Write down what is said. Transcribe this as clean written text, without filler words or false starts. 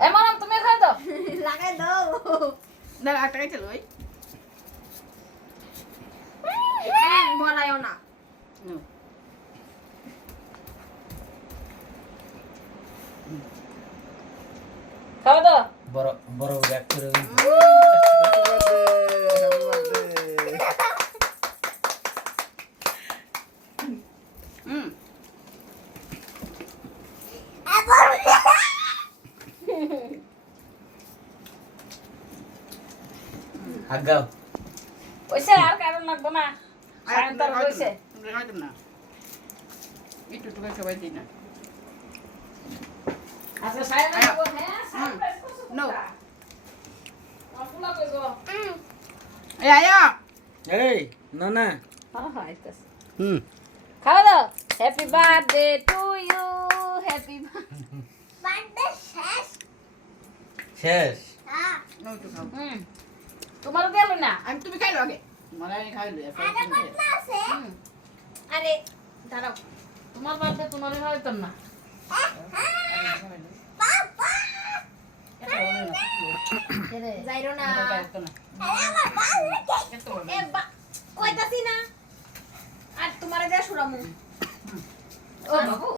এমন তুমি খাই দাও লাগাই দাও দাঁড়া একটা খাইতে লই বলাইও না খাওয়া দাও বড় বড় ব্যাগ করে হাগাও কইছে আর কারণ লাগবো না সায়ন্তর কইছে খাইতাম না একটু একটু করে সবাই দিই না আচ্ছা সায়ন্তর লাগবো হ্যাঁ সারপ্রাইজ করছো No. আপুলা কইছো এই আয়া এই না না হ্যাঁ হ্যাঁ আইতাছে হুম খাওয়া দাও happy birthday to you happy birthday শেষ শেষ হ্যাঁ নো একটু খাও তোমার গেল না আমি তুমি খাইলো আগে মানে আমি খাইলো আরে কত আছে হুম, আরে দাঁড়াও তোমার বার্থডে তোমার হয়তো না বাবা যাইরো না আরে আমার ভাল লাগে এ কইতাছি না আর তোমারে দেয়া শুরামু ও বাবু